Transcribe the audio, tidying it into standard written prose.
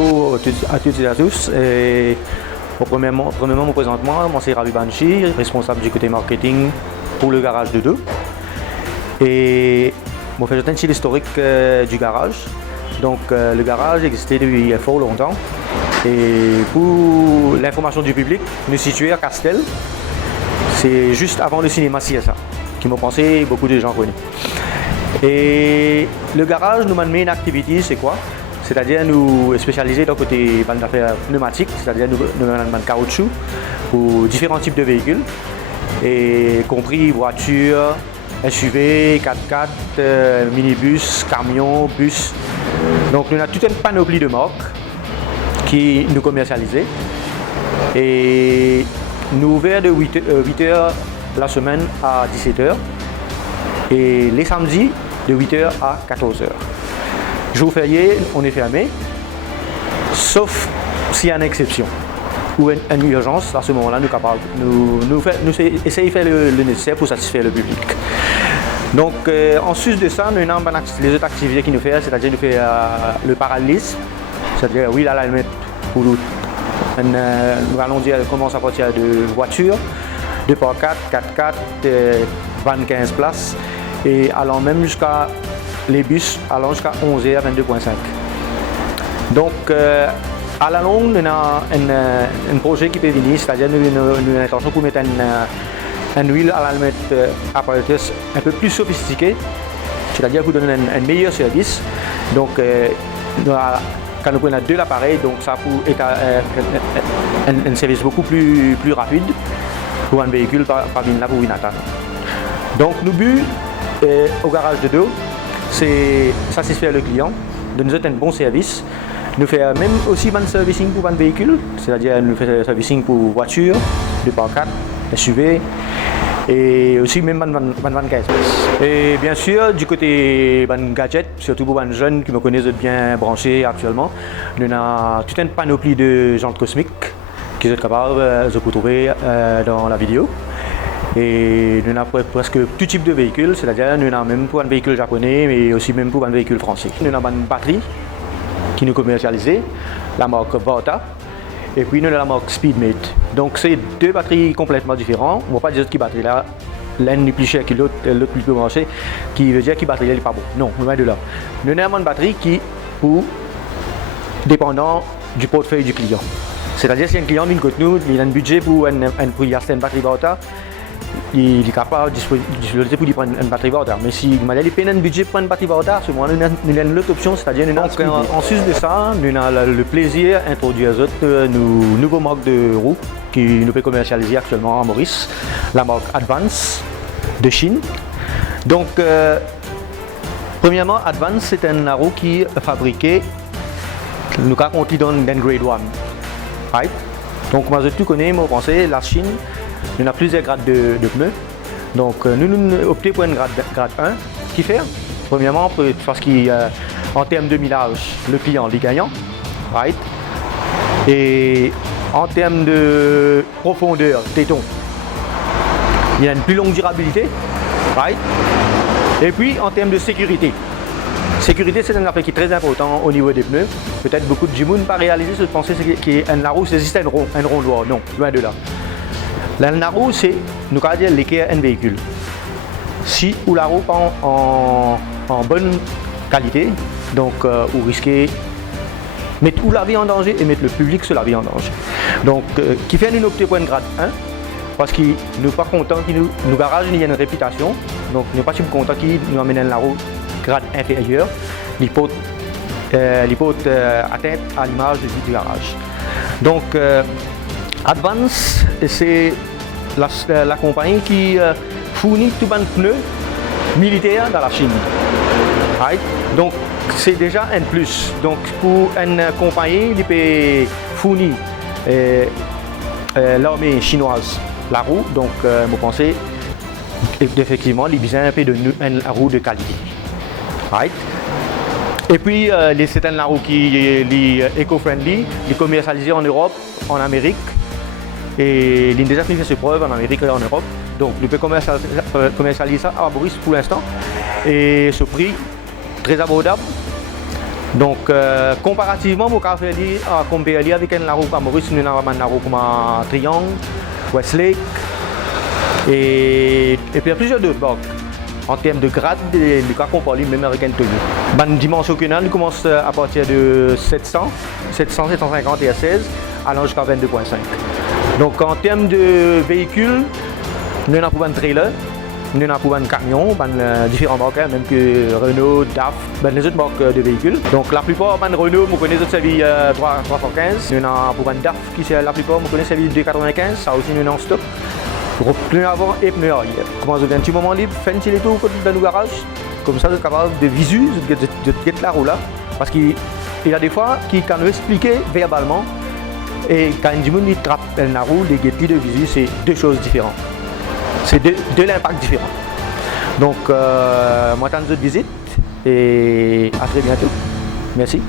bonjour à toutes et à tous. Premièrement, me présente moi c'est Ravi Banchi, responsable du côté marketing pour le garage de deux. Et je fais un petit l'historique du garage. Donc le garage existait depuis fort longtemps. Et pour l'information du public, nous situons à Castel. C'est juste avant le cinéma CSA, qui m'a pensé beaucoup de gens connaissent. Et le garage, nous main activité, c'est quoi? C'est-à-dire nous spécialisés dans le côté d'affaires pneumatiques, c'est-à-dire nous avons caoutchouc pour différents types de véhicules, et compris voitures, SUV, 4x4, minibus, camions, bus. Donc nous avons toute une panoplie de marques qui nous commercialisent. Et nous ouvrons de 8h la semaine à 17h et les samedis de 8h à 14h. Jour férié, on est fermé, sauf s'il y a une exception ou une urgence. À ce moment-là, nous essayons de faire le nécessaire pour satisfaire le public. Donc, en sus de ça, nous avons les autres activités qui nous font, c'est-à-dire nous faisons le parallélisme, c'est-à-dire oui, là, pour nous allons dire commence à partir de voitures, 2x4, 4x4, 25 places et allant même jusqu'à les bus allant jusqu'à 11h à 22.5. Donc à la longue, nous avons un projet qui peut venir, c'est-à-dire nous avons l'intention pour mettre un huile à l'allumette apparatus un peu plus sophistiqué, c'est-à-dire pour donner un meilleur service. Donc quand nous prenons deux appareils, donc ça pour être un service beaucoup plus rapide pour un véhicule par là pour une attaque. Donc nos buts au garage de dos, c'est satisfaire le client, de nous donner un bon service. Nous faisons même aussi un servicing pour un véhicule, c'est-à-dire nous faisons un servicing pour voiture, 2x4, SUV et aussi même 25. Et bien sûr, du côté gadget, surtout pour les jeunes qui me connaissent bien branchés actuellement, nous avons toute une panoplie de jantes cosmiques qui sont capables de vous trouver dans la vidéo. Et nous avons presque tout type de véhicule, c'est-à-dire nous avons même pour un véhicule japonais, mais aussi même pour un véhicule français. Nous avons une batterie qui nous commercialise, la marque Vata, et puis nous avons la marque Speedmate. Donc c'est deux batteries complètement différentes. On ne va pas dire que batterie là, l'une est plus chère que l'autre plus peu branchée, qui veut dire que la batterie n'est pas bon. Non, loin de là. Nous avons une batterie qui pour dépendant du portefeuille du client. C'est-à-dire si un client vient de nous, il a un budget pour y acheter une batterie Vata, il est capable de disponibiliser pour prendre une batterie Vata. Mais si il a un budget pour une batterie Vata, à ce moment-là, nous avons l'autre option, c'est-à-dire en sus de ça, nous avons le plaisir d'introduire nos nouveaux marques de roues qui nous peut commercialiser actuellement à Maurice, la marque Advance de Chine. Donc, premièrement, Advance c'est un roue qui est fabriqué, nous avons dans grade 1. Right? Donc, moi je tout connais, moi pensez, la Chine. Nous avons plusieurs grades de pneus. Donc nous optons pour un grade 1 qui fait, premièrement, parce qu'en termes de millage, le client est gagnant. Right? Et en termes de profondeur, téton, il a une plus longue durabilité. Right? Et puis en termes de sécurité. Sécurité, c'est un aspect qui est très important au niveau des pneus. Peut-être beaucoup de gens n'ont pas réalisé ce que penser qu'un roue, c'est juste un rond droit. Non, loin de là. La roue, c'est, nous allons dire, l'équerre un véhicule. Si ou la roue en bonne qualité, donc vous risquez de mettre ou la vie en danger et mettre le public sur la vie en danger. Donc, qui fait nous opter pour un grade 1, parce que nous ne sommes pas contents que nous garage il y a une réputation, donc nous ne sommes pas contents qu'ils nous amènent la roue grade inférieur, l'hypothèse atteinte à l'image du garage. Donc, Advance, c'est la compagnie qui fournit tout un pneu militaire dans la Chine. Right? Donc c'est déjà un plus. Donc pour une compagnie qui peut fournir l'armée chinoise la roue, donc vous pensez effectivement il a besoin un peu de une roue de qualité. Right? Et puis c'est une roue qui est éco-friendly, qui est commercialisée en Europe, en Amérique. Et il a déjà fait ses preuves en Amérique et en Europe. Donc, nous pouvons commercialiser ça à Maurice pour l'instant. Et ce prix très abordable. Donc, comparativement, vous pouvez comparer avec un roue comme Maurice, nous avons un roue comme Triangle, Westlake et puis plusieurs d'autres banques. En termes de grade, les cas qu'on parle même avec un tenue. Une dimension canal commence à partir de 700, 750 et à 16, allant jusqu'à 22,5. Donc en termes de véhicules, nous avons pour un trailer, nous avons pour un camion, différents marques, même que Renault, DAF, les autres marques de véhicules. Donc la plupart de Renault, vous connaissez d'autres services 315, nous avons pour un DAF qui c'est la plupart, vous connaissez service 295, ça aussi nous avons en stock. Pneus avant et pneus arrière. Comment vous avez un petit moment libre, faites un petit tour dans le garage, comme ça vous êtes capable de visu, de get la roue là. Parce qu'il y a des fois qui quand nous expliquer verbalement et quand il dit trappe la roue, les get de visu, c'est deux choses différentes. C'est deux impacts différents. Donc moi j'attends de visite et à très bientôt. Merci.